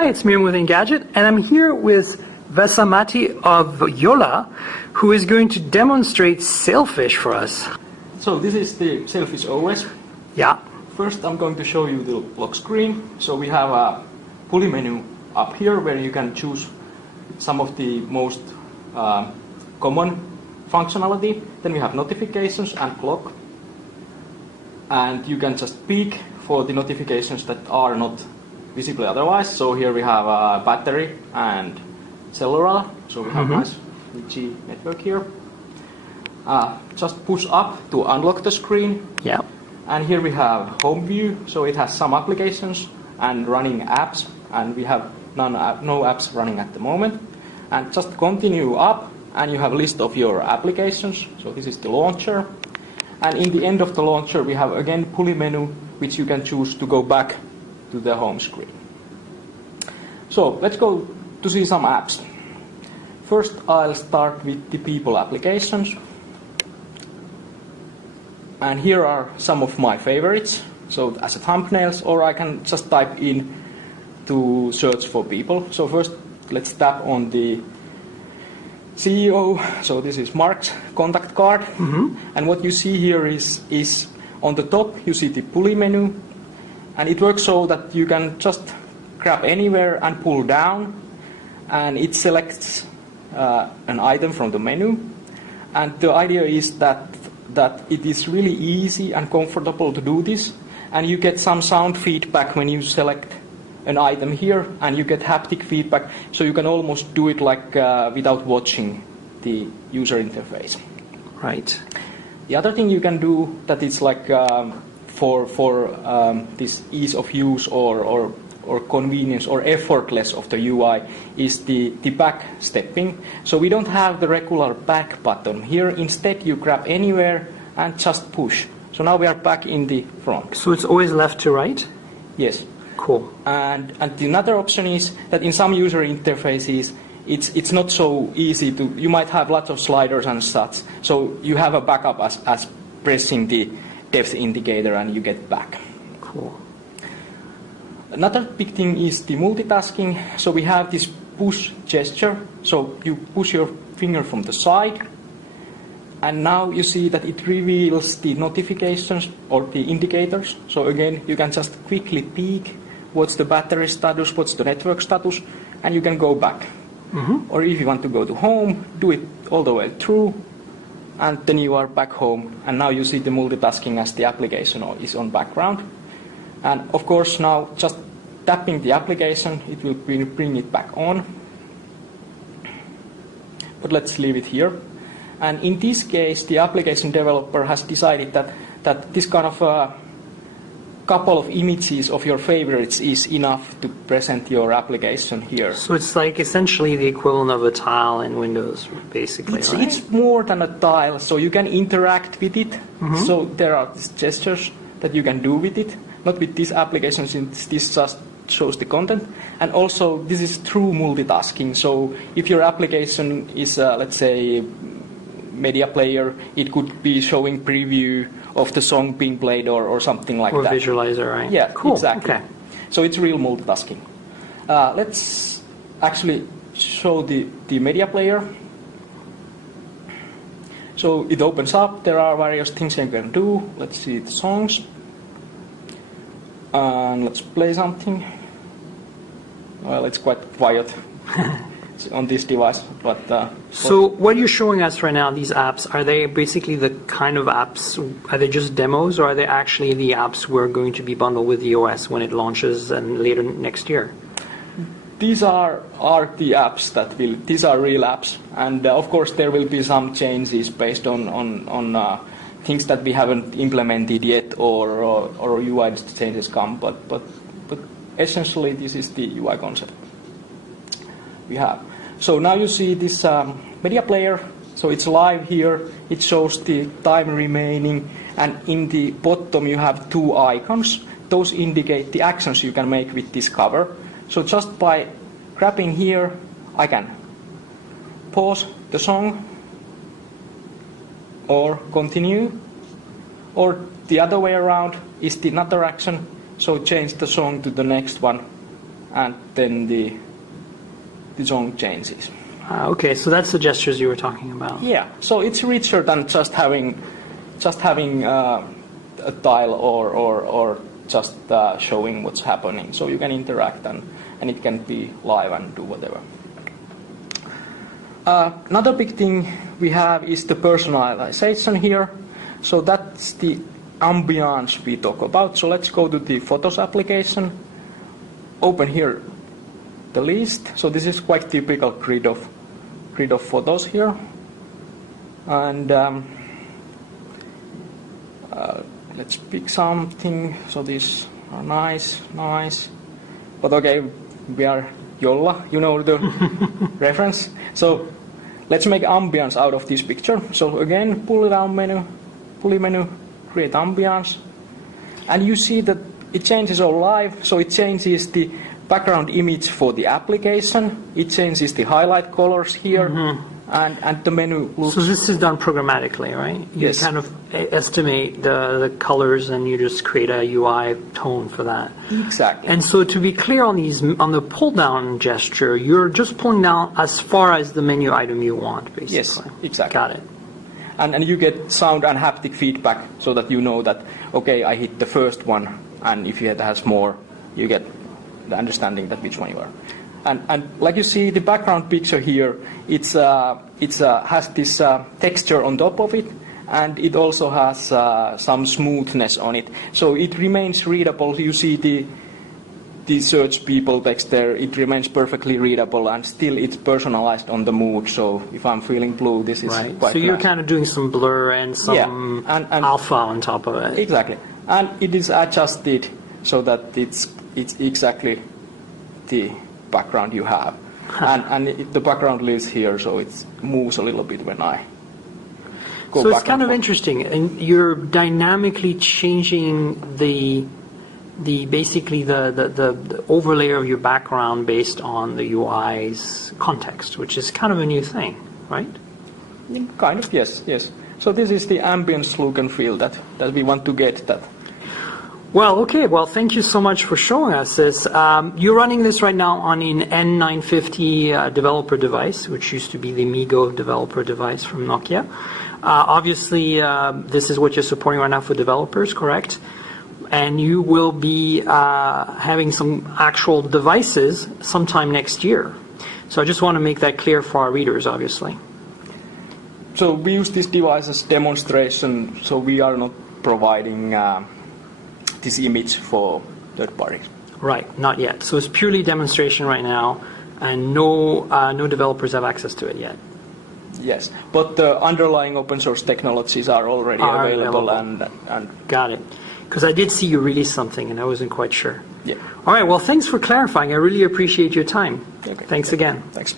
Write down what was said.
Hi, it's Miriam with Engadget, and I'm here with Vesamati of Jolla, who is going to demonstrate Sailfish for us. So this is the Sailfish OS. Yeah. First I'm going to show you the lock screen. So we have a pulley menu up here where you can choose some of the most common functionality. Then we have notifications and clock. And you can just peek for the notifications that are not visible otherwise. So here we have a battery and cellular. So we have nice 3G network here. Just push up to unlock the screen. Yeah. And here we have home view. So it has some applications and running apps. And we have no apps running at the moment. And just continue up and you have a list of your applications. So this is the launcher. And in the end of the launcher we have again pulley menu, which you can choose to go back to the home screen. So let's go to see some apps. First I'll start with the people applications. And here are some of my favorites. So as a thumbnails, or I can just type in to search for people. So first let's tap on the CEO. So this is Mark's contact card. And what you see here is on the top you see the pulley menu. And it works so that you can just grab anywhere and pull down. And it selects an item from the menu. And the idea is that it is really easy and comfortable to do this. And you get some sound feedback when you select an item here, and you get haptic feedback, so you can almost do it like without watching the user interface. Right. The other thing you can do that is like for this ease of use or convenience or effortless of the UI is the back stepping. So we don't have the regular back button. Here instead you grab anywhere and just push. So now we are back in the front. So it's always left to right? Yes. Cool. And another option is that in some user interfaces it's not so easy to, you might have lots of sliders and such. So you have a backup as pressing the depth indicator and you get back. Cool. Another big thing is the multitasking. So we have this push gesture. So you push your finger from the side. And now you see that it reveals the notifications or the indicators. So again, you can just quickly peek what's the battery status, what's the network status, and you can go back. Or if you want to go to home, do it all the way through, and then you are back home. And now you see the multitasking as the application is on background. And of course now just tapping the application, it will bring it back on. But let's leave it here. And in this case, the application developer has decided that this kind of couple of images of your favorites is enough to present your application here. So it's like essentially the equivalent of a tile in Windows, basically, right? It's more than a tile, so you can interact with it. So there are these gestures that you can do with it. Not with this application, since this just shows the content. And also, this is true multitasking. So if your application is, let's say, media player, it could be showing preview of the song being played or something like that. Or visualizer, right? Yeah, cool. Exactly. Okay. So it's real multitasking. Let's actually show the media player. So it opens up. There are various things you can do. Let's see the songs. And let's play something. Well, it's quite quiet on this device, but so what you're showing us right now, these apps, are they basically the kind of apps, are they just demos, or are they actually the apps we're going to be bundled with the OS when it launches and later next year? These are the apps these are real apps, and of course there will be some changes based on things that we haven't implemented yet or UI changes come, but essentially this is the UI concept we have. So now you see this media player, so it's live here, it shows the time remaining, and in the bottom you have two icons. Those indicate the actions you can make with this cover. So just by grabbing here, I can pause the song, or continue, or the other way around is the another action, so change the song to the next one, and then the song changes. Okay, so that's the gestures you were talking about. Yeah, so it's richer than just having a tile or just showing what's happening. So you can interact and it can be live and do whatever. Another big thing we have is the personalization here. So that's the ambience we talk about. So let's go to the Photos application. Open here the list. So this is quite typical grid of photos here. And let's pick something. So these are nice. But okay, we are Jolla, you know the reference. So let's make ambience out of this picture. So again, pull down menu, create ambience. And you see that it changes all live. So it changes the background image for the application. It changes the highlight colors here. And the menu looks... So this is done programmatically, right? You Yes. kind of estimate the colors and you just create a UI tone for that. Exactly. And so to be clear on the pull down gesture, you're just pulling down as far as the menu item you want, basically. Yes, exactly. Got it. And you get sound and haptic feedback so that you know that, okay, I hit the first one, and if it has more, you get the understanding that which one you are. And like you see, the background picture here, it has this texture on top of it, and it also has some smoothness on it. So it remains readable. You see the search people text there, it remains perfectly readable, and still it's personalized on the mood. So if I'm feeling blue, this is Right. quite So you're nice. kind of doing some blur and some Yeah, and alpha on top of it. Exactly. And it is adjusted so that it's exactly the background you have. And the background lives here, so it moves a little bit when I go So back it's kind and of forth. interesting, and you're dynamically changing the basically the overlay of your background based on the UI's context, which is kind of a new thing, right? Kind of, yes. So this is the ambience look and feel that we want to get that. Well, okay. Well, thank you so much for showing us this. You're running this right now on an N950 developer device, which used to be the Migo developer device from Nokia. Obviously, this is what you're supporting right now for developers, correct? And you will be having some actual devices sometime next year. So I just want to make that clear for our readers, obviously. So we use this device as demonstration, so we are not providing this image for third parties. Right, not yet. So it's purely demonstration right now, and no developers have access to it yet. Yes, but the underlying open source technologies are already available. And Got it. Because I did see you release something, and I wasn't quite sure. yeah. All right, well, thanks for clarifying. I really appreciate your time. Okay. Thanks again. Thanks.